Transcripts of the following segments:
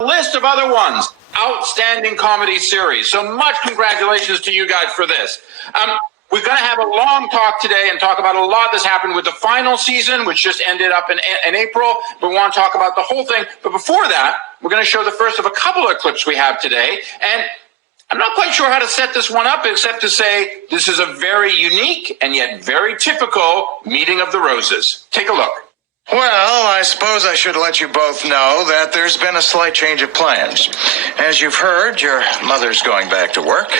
list of other ones. Outstanding comedy series. So much congratulations to you guys for this. We're going to have a long talk today and talk about a lot that's happened with the final season, which just ended up in April. We want to talk about the whole thing. But before that, we're going to show the first of a couple of clips we have today. And I'm not quite sure how to set this one up, except to say this is a very unique and yet very typical meeting of the Roses. Take a look. Well, I suppose I should let you both know that there's been a slight change of plans. As you've heard, your mother's going back to work,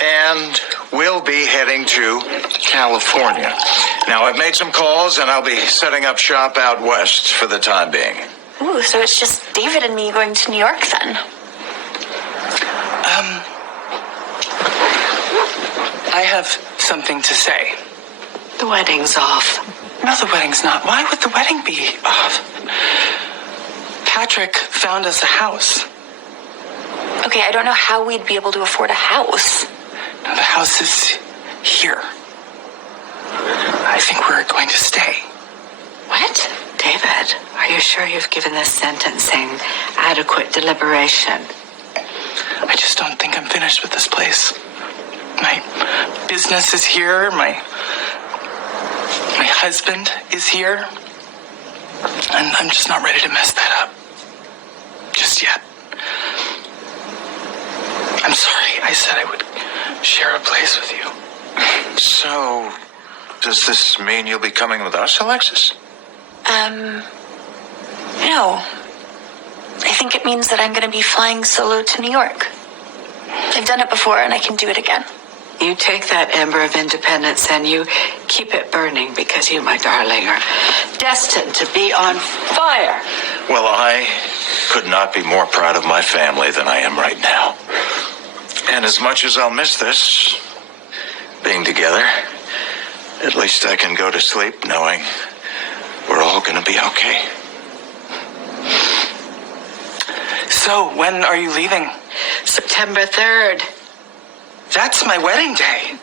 and we'll be heading to California. Now, I've made some calls, and I'll be setting up shop out west for the time being. Ooh, so it's just David and me going to New York then? I have something to say. The wedding's off. No, the wedding's not. Why would the wedding be off? Patrick found us a house. Okay, I don't know how we'd be able to afford a house. No, the house is here. I think we're going to stay. What? David, are you sure you've given this sentencing adequate deliberation? I just don't think I'm finished with this place. My business is here. My husband is here. And I'm just not ready to mess that up. Just yet. I'm sorry. I said I would share a place with you. So, does this mean you'll be coming with us, Alexis? No. I think it means that I'm going to be flying solo to New York. I've done it before and I can do it again. You take that ember of independence and you keep it burning because you, my darling, are destined to be on fire. Well, I could not be more proud of my family than I am right now. And as much as I'll miss this, being together, at least I can go to sleep knowing we're all going to be okay. So, when are you leaving? September 3rd. That's my wedding day.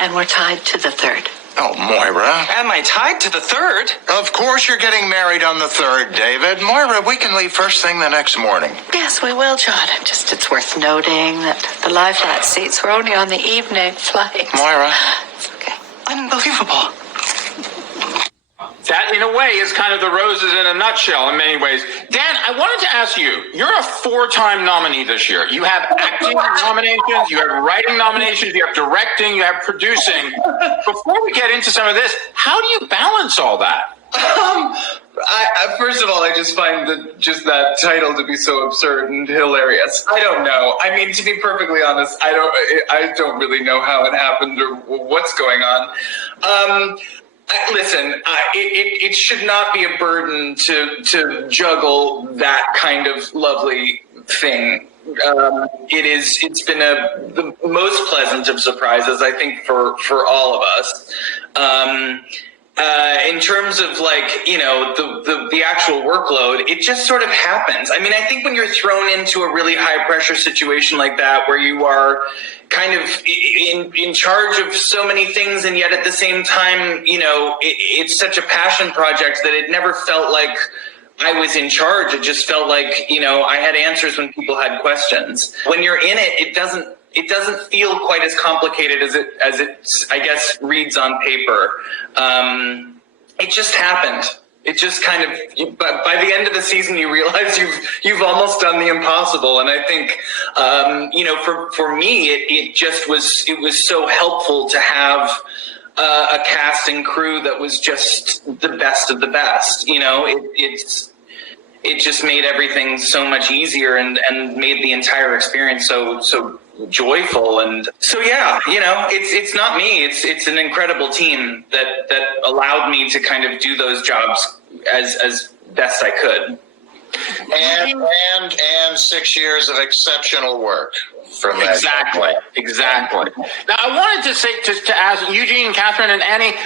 And we're tied to the 3rd. Oh, Moira. Am I tied to the 3rd? Of course you're getting married on the 3rd, David. Moira, we can leave first thing the next morning. Yes, we will, John. Just it's worth noting that the lie flat seats were only on the evening flight. Moira. It's okay. Unbelievable. That, in a way, is kind of the Roses in a nutshell in many ways. Dan, I wanted to ask you, you're a 4-time nominee this year. You have acting nominations, you have writing nominations, you have directing, you have producing. Before we get into some of this, how do you balance all that? First of all, I just find that title to be so absurd and hilarious. I don't know. I mean, to be perfectly honest, I don't really know how it happened or what's going on. Listen, it should not be a burden to juggle that kind of lovely thing. It's been the most pleasant of surprises, I think, for all of us. In terms of the actual workload, it just sort of happens. I mean, I think when you're thrown into a really high pressure situation like that, where you are kind of in charge of so many things, and yet at the same time, it's such a passion project that it never felt like I was in charge. It just felt like, I had answers when people had questions. When you're in it, it doesn't feel quite as complicated as it I guess reads on paper. It just happened. It just kind of, but by the end of the season, you realize you've almost done the impossible. And I think, for me, it was so helpful to have a cast and crew that was just the best of the best. It just made everything so much easier and made the entire experience so joyful. And so, yeah, it's not me. It's an incredible team that allowed me to kind of do those jobs as best I could. And 6 years of exceptional work from that. Exactly. Now, I wanted to say, to ask Eugene, Catherine, and Annie,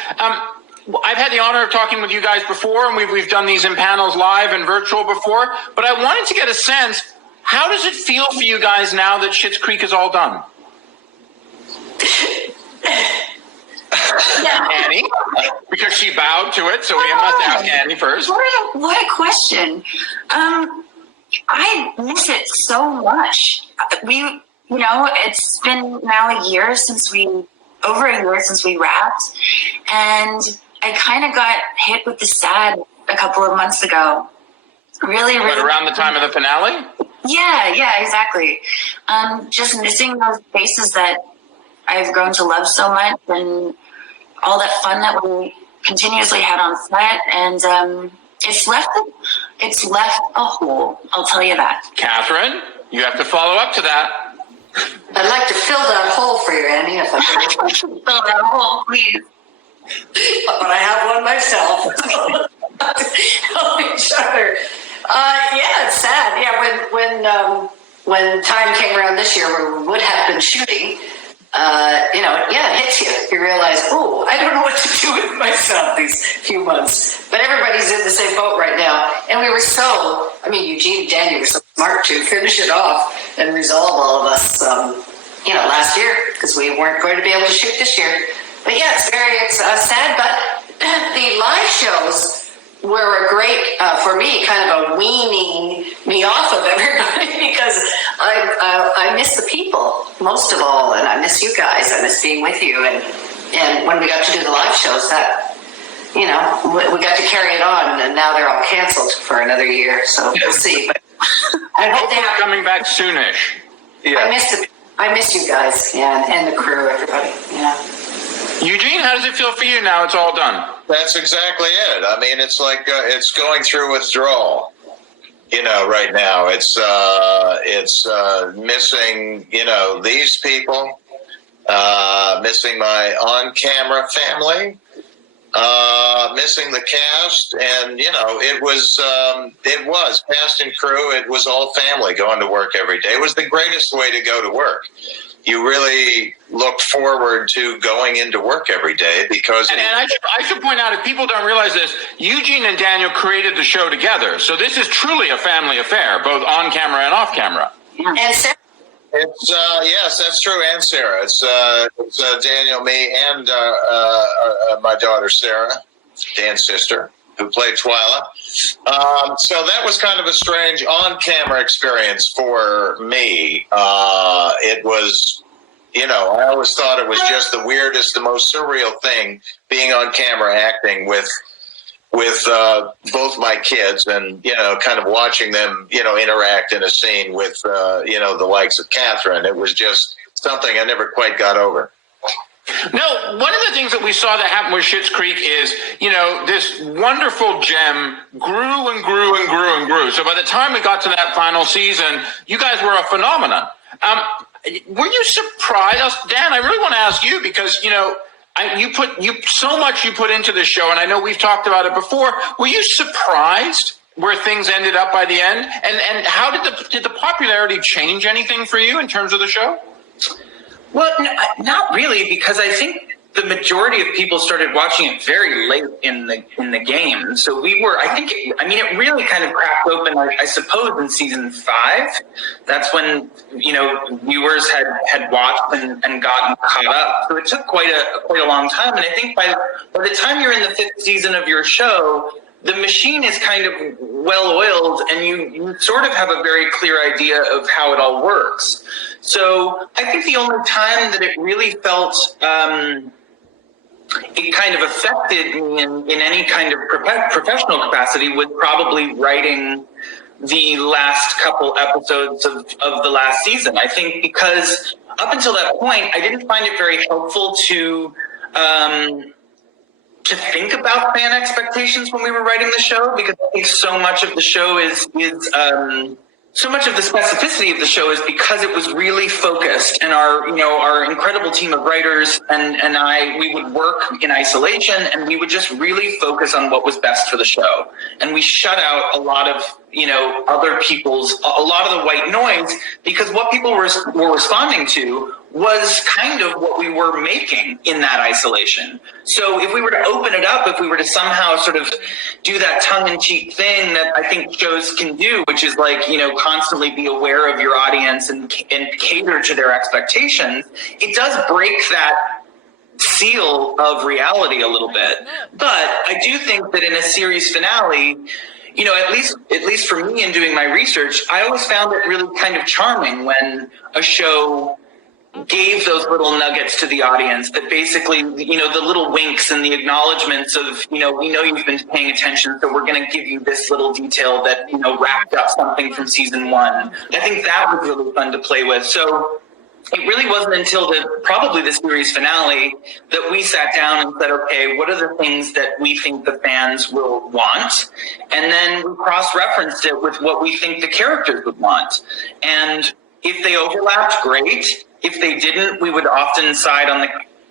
I've had the honor of talking with you guys before, and we've done these in panels live and virtual before, but I wanted to get a sense, how does it feel for you guys now that Schitt's Creek is all done? Annie, because she bowed to it, so we must ask Annie first. What a question. I miss it so much. It's been now over a year since we wrapped, and I kind of got hit with the sad a couple of months ago. Really, But around the time of the finale? Yeah, exactly. Just missing those faces that I've grown to love so much, and all that fun that we continuously had on set, and it's left a hole. I'll tell you that. Catherine, you have to follow up to that. I'd like to fill that hole for you, Annie, if I could. Fill that hole, please. But I have one myself. Help each other. Yeah, it's sad. Yeah, when time came around this year where we would have been shooting, it hits you. You realize, I don't know what to do with myself these few months. But everybody's in the same boat right now. And we were Eugene and Daniel were so smart to finish it off and resolve all of us, last year, because we weren't going to be able to shoot this year. But yeah, it's sad, but the live shows were a great, for me, kind of a weaning me off of everybody, because I miss the people most of all, and I miss you guys. I miss being with you, and when we got to do the live shows, that we got to carry it on, and now they're all canceled for another year, so we'll see. But I hope They're coming back soonish. Yeah. I miss you guys, and the crew, everybody. Yeah. Eugene, how does it feel for you now it's all done? That's exactly it. I mean, it's like it's going through withdrawal. Right now it's missing these people, missing my on-camera family, missing the cast, and it was cast and crew. It was all family going to work every day. It was the greatest way to go to work. You really look forward to going into work every day because... And I should point out, if people don't realize this, Eugene and Daniel created the show together. So this is truly a family affair, both on camera and off camera. And Sarah. It's yes, that's true, and Sarah. It's Daniel, me, and my daughter Sarah, Dan's sister, who played Twyla. So that was kind of a strange on-camera experience for me. It was, I always thought it was just the weirdest, the most surreal thing being on camera acting with both my kids and, kind of watching them, interact in a scene with, the likes of Catherine. It was just something I never quite got over. No, one of the things that we saw that happen with Schitt's Creek is, this wonderful gem grew and grew and grew and grew. So by the time we got to that final season, you guys were a phenomenon. Were you surprised? Dan, I really want to ask you because, you put into the show, and I know we've talked about it before. Were you surprised where things ended up by the end? And how did the popularity change anything for you in terms of the show? Well, not really, because I think the majority of people started watching it very late in the game. So it really kind of cracked open, I suppose, in season 5. That's when, viewers had watched and gotten caught up. So it took quite a long time. And I think by the time you're in the 5th season of your show, the machine is kind of well-oiled, and you sort of have a very clear idea of how it all works. So I think the only time that it really felt it kind of affected me in any kind of professional capacity was probably writing the last couple episodes of the last season. I think because up until that point, I didn't find it very helpful to think about fan expectations when we were writing the show, because I think so much of the show is so much of the specificity of the show is because it was really focused, and our incredible team of writers and we would work in isolation, and we would just really focus on what was best for the show. And we shut out a lot of, other people's, a lot of the white noise, because what people were responding to was kind of what we were making in that isolation. So if we were to open it up, if we were to somehow sort of do that tongue-in-cheek thing that I think shows can do, which is constantly be aware of your audience and cater to their expectations, it does break seal of reality a little bit. But I do think that in a series finale, you know, at least for me in doing my research, I always found it really kind of charming when a show gave those little nuggets to the audience that basically, you know, the little winks and the acknowledgments of, you know, we know you've been paying attention, so we're going to give you this little detail that, you know, wrapped up something from season 1. I think that was really fun to play with. So it really wasn't until probably the series finale that we sat down and said, okay, what are the things that we think the fans will want? And then we cross-referenced it with what we think the characters would want. And if they overlapped, great. If they didn't, we would often side on the,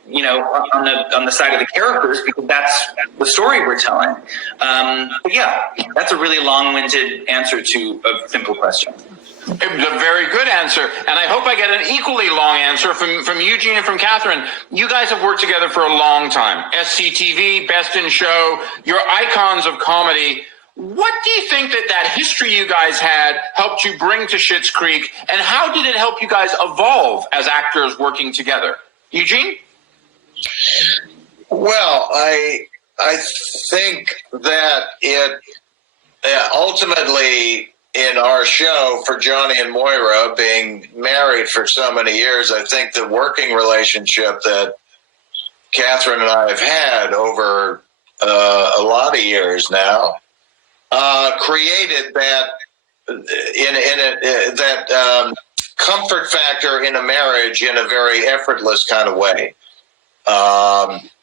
you know, on the side of the characters because that's the story we're telling. But yeah, that's a really long-winded answer to a simple question. It was a very good answer, and I hope I get an equally long answer from Eugene and from Catherine. You guys have worked together for a long time. SCTV, Best in Show, you're icons of comedy. What do you think that history you guys had helped you bring to Schitt's Creek, and how did it help you guys evolve as actors working together? Eugene? Well, I think that it ultimately in our show for Johnny and Moira being married for so many years, I think the working relationship that Catherine and I have had over a lot of years now created that comfort factor in a marriage in a very effortless kind of way.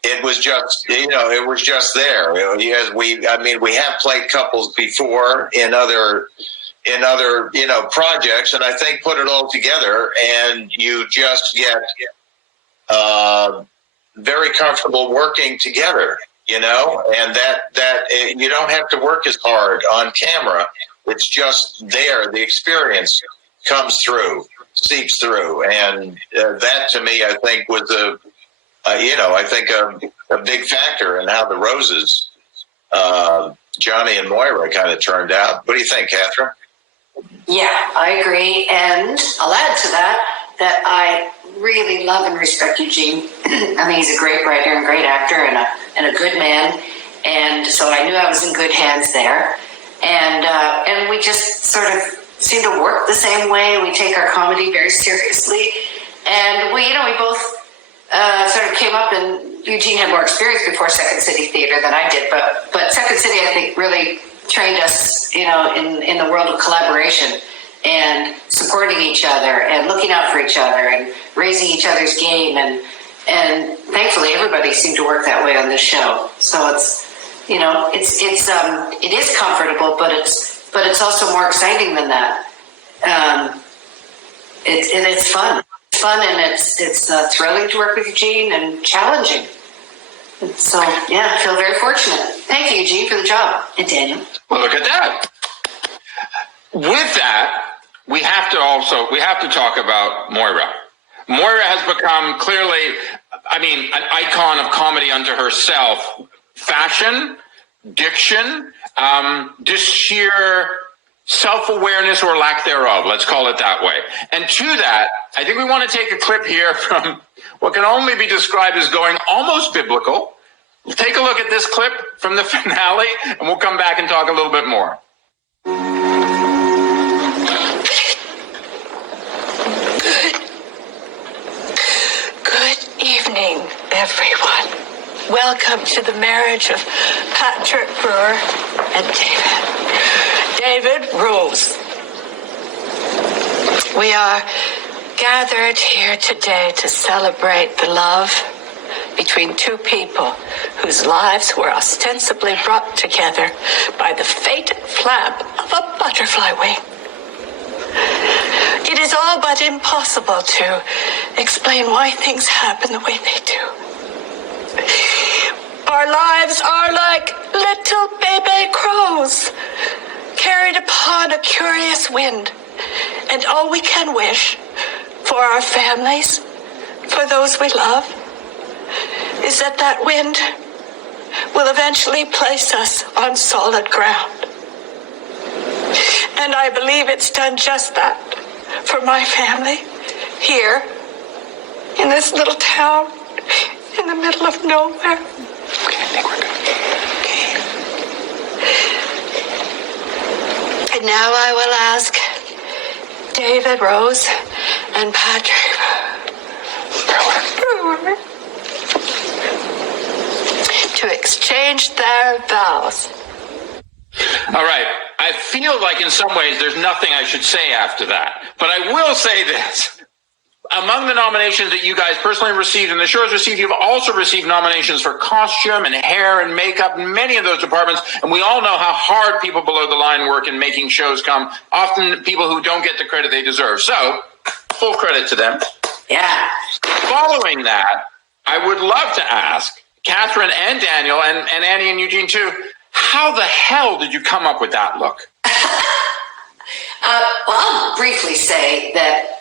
It was just, it was just there. We have played couples before in other projects, and I think put it all together and you just get very comfortable working together, and that you don't have to work as hard on camera. It's just there. The experience comes through, seeps through. And that to me, I think was a big factor in how the Roses, Johnny and Moira kind of turned out. What do you think, Catherine? Yeah, I agree. And I'll add to that I really love and respect Eugene. I mean, he's a great writer and great actor and a good man. And so I knew I was in good hands there. And we just sort of seem to work the same way. We take our comedy very seriously. And we both sort of came up, and Eugene had more experience before Second City Theater than I did. But Second City, I think, really trained us, in the world of collaboration and supporting each other and looking out for each other and raising each other's game. And thankfully, everybody seemed to work that way on this show. So it is comfortable, but it's also more exciting than that. It's fun. It's fun, and it's thrilling to work with Eugene and challenging. So yeah, I feel very fortunate. Thank you, Eugene, for the job, and Daniel. Well, look at that. With that, we have to talk about Moira. Moira has become clearly, an icon of comedy unto herself. Fashion, diction, just sheer self-awareness or lack thereof, let's call it that way. And to that, I think we want to take a clip here from what can only be described as going almost biblical. We'll take a look at this clip from the finale, and we'll come back and talk a little bit more. Good evening, everyone. Welcome to the marriage of Patrick Brewer and David Rose. We are gathered here today to celebrate the love between two people whose lives were ostensibly brought together by the fated flap of a butterfly wing. It is all but impossible to explain why things happen the way they do. Our lives are like little baby crows, carried upon a curious wind, and all we can wish for our families, for those we love, is that wind will eventually place us on solid ground. And I believe it's done just that for my family here in this little town in the middle of nowhere. Okay, I think we're good. And now I will ask David, Rose, and Patrick Brewer to exchange their vows. All right. I feel like in some ways there's nothing I should say after that. But I will say this. Among the nominations that you guys personally received and the shows received, you've also received nominations for costume and hair and makeup and many of those departments. And we all know how hard people below the line work in making shows come. Often people who don't get the credit they deserve. So, full credit to them. Yeah. Following that, I would love to ask Catherine and Daniel and Annie and Eugene too, how the hell did you come up with that look? Well, I'll briefly say that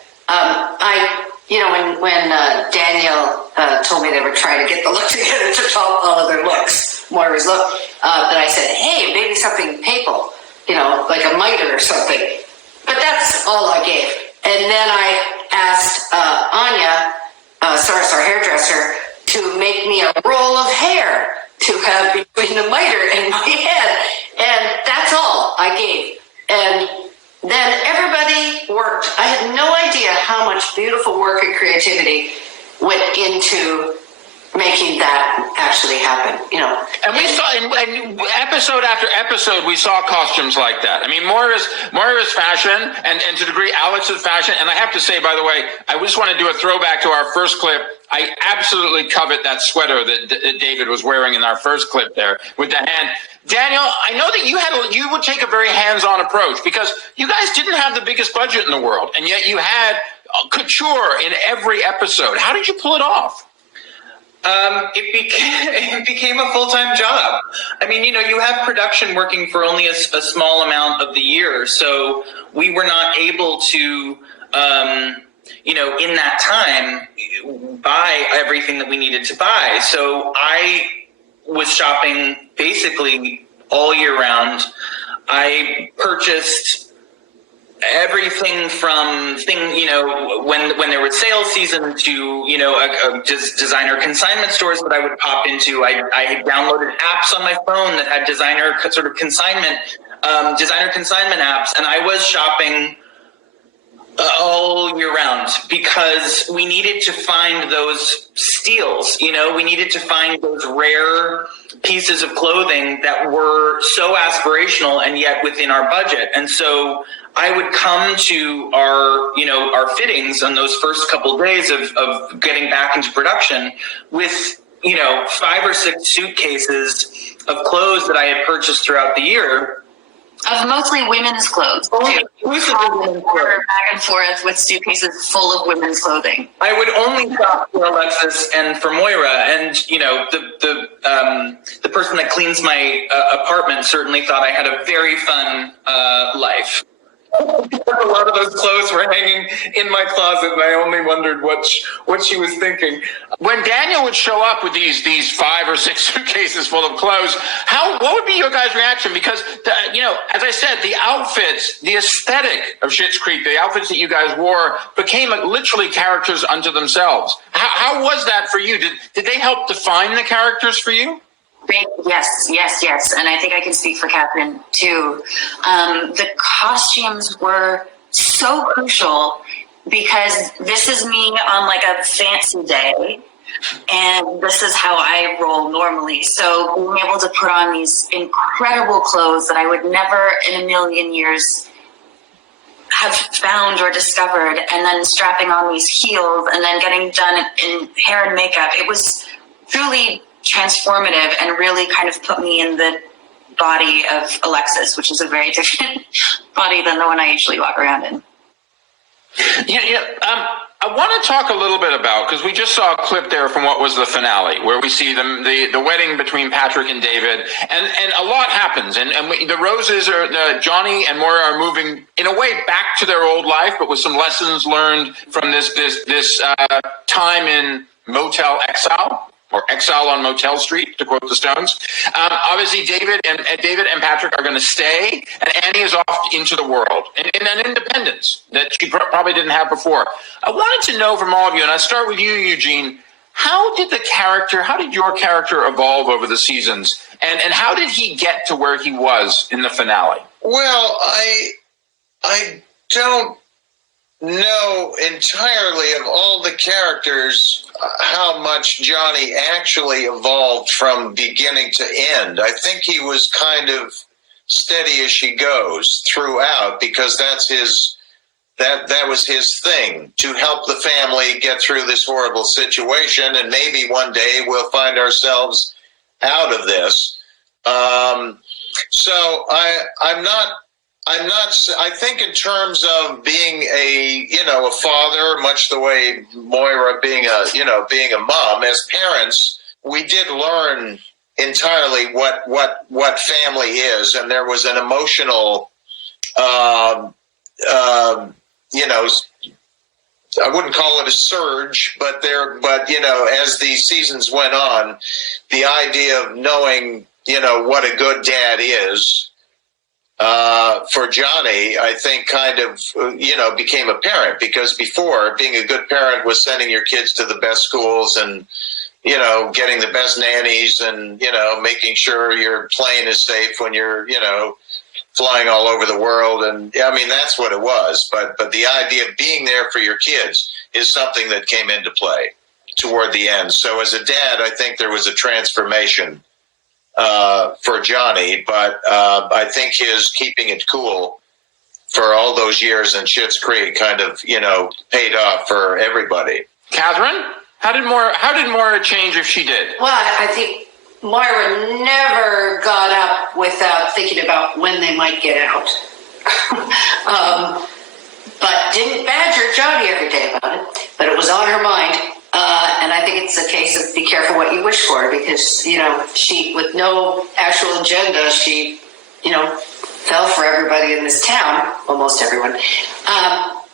when Daniel told me they were trying to get the look together to top all of their looks, Moira's look, that I said, hey, maybe something papal, like a mitre or something. But that's all I gave. And then I asked Anya, Soros, our hairdresser, to make me a roll of hair to have between the mitre and my head. And that's all I gave. And then everybody worked. I had no idea how much beautiful work and creativity went into making that actually happen, And we saw in episode after episode, we saw costumes like that. I mean, Moira's fashion and to a degree Alex's fashion. And I have to say, by the way, I just want to do a throwback to our first clip. I absolutely covet that sweater that David was wearing in our first clip there with the hand. Daniel, I know that you would take a very hands-on approach because you guys didn't have the biggest budget in the world, and yet you had couture in every episode. How did you pull it off? It became a full-time job. I mean, you have production working for only a small amount of the year, so we were not able to, in that time, buy everything that we needed to buy. So I was shopping basically all year round. I purchased everything from when there was sales season to designer consignment stores that I would pop into. I had downloaded apps on my phone that had designer consignment apps, and I was shopping all year round because we needed to find those steals. We needed to find those rare pieces of clothing that were so aspirational and yet within our budget. And so I would come to our fittings on those first couple of days of getting back into production with 5 or 6 suitcases of clothes that I had purchased throughout the year. Of mostly women's clothes. Exclusively women's clothes. Back and forth with suitcases full of women's clothing. I would only shop for Alexis and for Moira, and the person that cleans my apartment certainly thought I had a very fun life. A lot of those clothes were hanging in my closet, and I only wondered what she was thinking. When Daniel would show up with these 5 or 6 suitcases full of clothes, what would be your guys' reaction? Because as I said, the outfits, the aesthetic of Schitt's Creek, the outfits that you guys wore became literally characters unto themselves. How was that for you? Did they help define the characters for you? Yes. And I think I can speak for Catherine too. The costumes were so crucial because this is me on like a fancy day, and this is how I roll normally. So being able to put on these incredible clothes that I would never in a million years have found or discovered, and then strapping on these heels and then getting done in hair and makeup, it was truly transformative and really kind of put me in the body of Alexis, which is a very different body than the one I usually walk around in. I want to talk a little bit about, because we just saw a clip there from what was the finale, where we see the wedding between Patrick and David, and a lot happens, and the Roses Johnny and Moira are moving in a way back to their old life, but with some lessons learned from this time in Motel Exile. Or Exile on Motel Street, to quote the Stones. Obviously, David and Patrick are going to stay, and Annie is off into the world in an independence that she probably didn't have before. I wanted to know from all of you, and I'll start with you, Eugene. how did your character evolve over the seasons? And how did he get to where he was in the finale? Well, I don't know entirely of all the characters how much Johnny actually evolved from beginning to end. I think he was kind of steady as she goes throughout, because that was his thing, to help the family get through this horrible situation, and maybe one day we'll find ourselves out of this. So I'm not. I think in terms of being a father, much the way Moira being a mom, as parents, we did learn entirely what family is, and there was an emotional, I wouldn't call it a surge, but as the seasons went on, the idea of knowing, what a good dad is, for Johnny, I think kind of, became apparent, because before, being a good parent was sending your kids to the best schools and, getting the best nannies and, making sure your plane is safe when you're, flying all over the world. And I mean, that's what it was. But the idea of being there for your kids is something that came into play toward the end. So as a dad, I think there was a transformation for Johnny, but I think his keeping it cool for all those years in Schitt's Creek kind of, paid off for everybody. Catherine, how did Moira change if she did? Well, I think Moira never got up without thinking about when they might get out. But didn't badger Johnny every day about it. But it was on her mind. And I think it's a case of be careful what you wish for, because, she, with no actual agenda, she, fell for everybody in this town, almost everyone.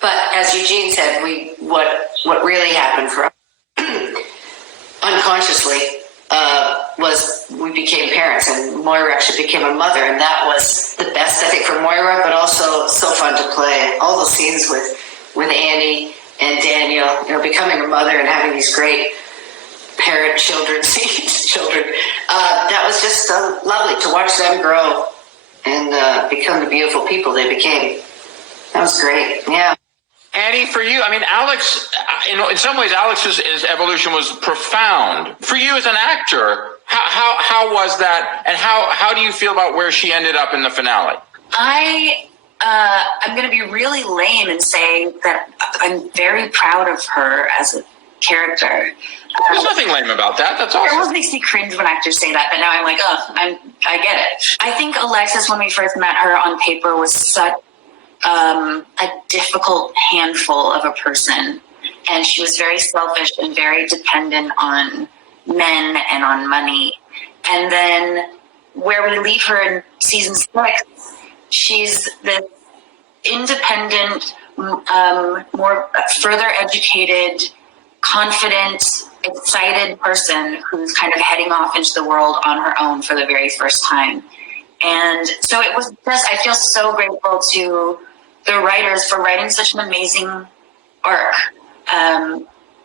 But as Eugene said, what really happened for us unconsciously was we became parents, and Moira actually became a mother, and that was the best, I think, for Moira, but also so fun to play. All the scenes with Annie and Daniel, becoming a mother and having these great parent-children scenes, that was just lovely to watch them grow and become the beautiful people they became. That was great, yeah. Annie, for you, I mean, Alex, in some ways, Alex's evolution was profound. For you as an actor, how was that, and how do you feel about where she ended up in the finale? I'm going to be really lame and say that I'm very proud of her as a character. There's nothing lame about that. That's awesome. It always makes me cringe when actors say that, but now I'm like, I get it. I think Alexis, when we first met her on paper, was such a difficult handful of a person, and she was very selfish and very dependent on men and on money. And then where we leave her in season 6, she's this independent, more further educated, confident, excited person who's kind of heading off into the world on her own for the very first time. And so it was just, I feel so grateful to the writers for writing such an amazing arc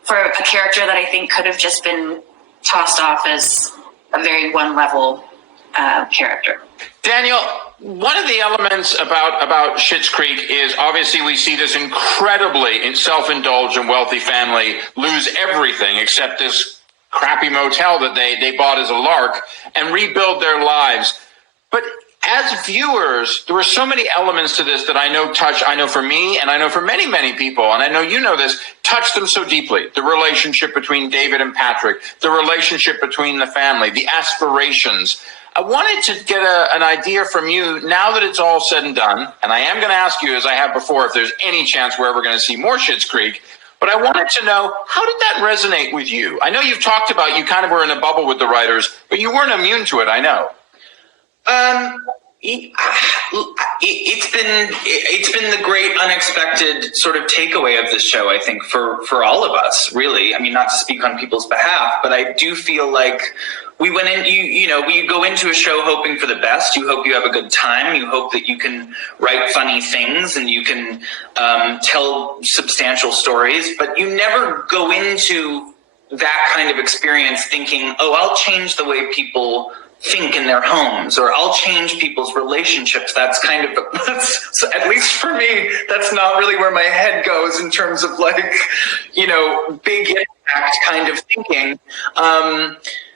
for a character that I think could have just been tossed off as a very one-level character. Daniel, one of the elements about Schitt's Creek is obviously we see this incredibly self-indulgent wealthy family lose everything except this crappy motel that they bought as a lark and rebuild their lives. But as viewers, there were so many elements to this that I know for me, and I know for many, many people, and I know you know this, touched them so deeply. The relationship between David and Patrick, the relationship between the family, the aspirations. I wanted to get an idea from you, now that it's all said and done, and I am going to ask you, as I have before, if there's any chance we're ever going to see more Schitt's Creek, but I wanted to know, how did that resonate with you? I know you've talked about you kind of were in a bubble with the writers, but you weren't immune to it, I know. It's been the great unexpected sort of takeaway of this show, I think, for all of us, really. I mean, not to speak on people's behalf, but I do feel like we went in, we go into a show hoping for the best. You hope you have a good time. You hope that you can write funny things and you can tell substantial stories, but you never go into that kind of experience thinking, oh, I'll change the way people think in their homes, or I'll change people's relationships. That's kind of, at least for me, that's not really where my head goes in terms of like, you know, big impact kind of thinking.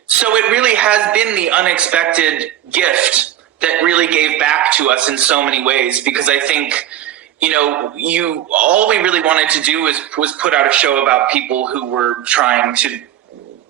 So it really has been the unexpected gift that really gave back to us in so many ways, because I think, you know, all we really wanted to do was put out a show about people who were trying to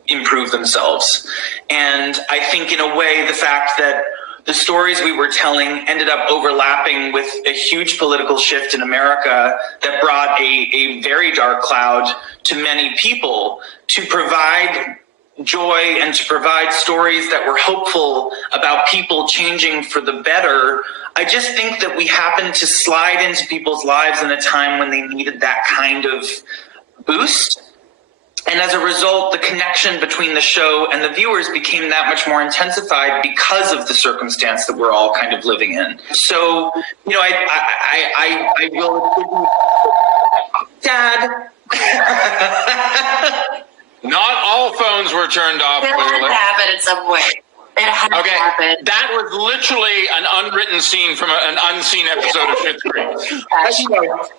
improve themselves. And I think in a way, the fact that the stories we were telling ended up overlapping with a huge political shift in America that brought a very dark cloud to many people, to provide joy and to provide stories that were hopeful about people changing for the better. I just think that we happened to slide into people's lives in a time when they needed that kind of boost. And as a result, the connection between the show and the viewers became that much more intensified because of the circumstance that we're all kind of living in. So, you know, I will, Dad. Not all phones were turned off. It had to happen at some point. It had to happen. That was literally an unwritten scene from an unseen episode of Schitt's Creek.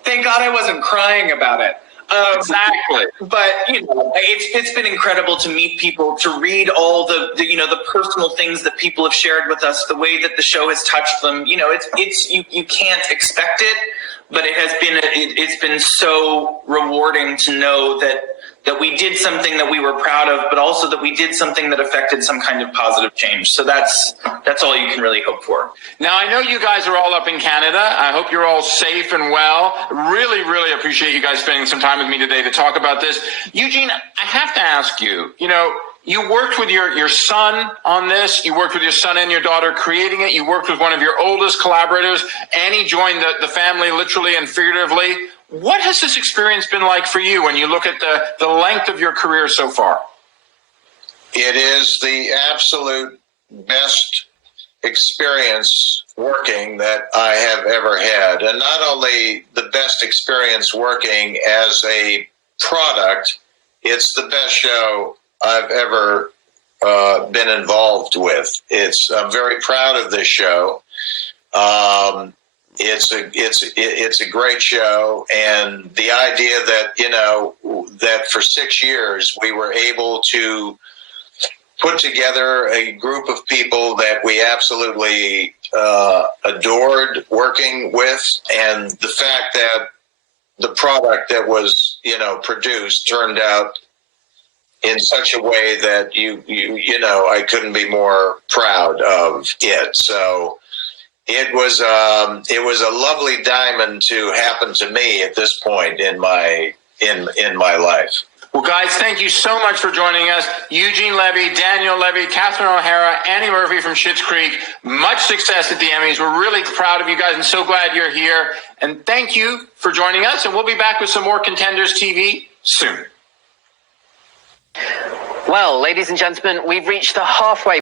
Thank God I wasn't crying about it. Exactly. But you know, it's been incredible to meet people, to read all the you know, the personal things that people have shared with us, the way that the show has touched them. You know, it's you can't expect it, but it's been so rewarding to know that we did something that we were proud of, but also that we did something that affected some kind of positive change. So that's all you can really hope for. Now, I know you guys are all up in Canada. I hope you're all safe and well. Really, really appreciate you guys spending some time with me today to talk about this. Eugene, I have to ask you, you know, you worked with your son on this. You worked with your son and your daughter creating it. You worked with one of your oldest collaborators. Annie joined the family literally and figuratively. What has this experience been like for you when you look at the length of your career so far? It is the absolute best experience working that I have ever had. And not only the best experience working as a product, it's the best show I've ever been involved with. I'm very proud of this show. It's a great show, and the idea that, you know, that for 6 years we were able to put together a group of people that we absolutely adored working with, and the fact that the product that was, you know, produced turned out in such a way that you know, I couldn't be more proud of it. So it was a lovely diamond to happen to me at this point in my life. Well, guys, thank you so much for joining us. Eugene Levy, Daniel Levy, Catherine O'Hara, Annie Murphy from Schitt's Creek. Much success at the Emmys. We're really proud of you guys and so glad you're here. And thank you for joining us. And we'll be back with some more Contenders TV soon. Well, ladies and gentlemen, we've reached the halfway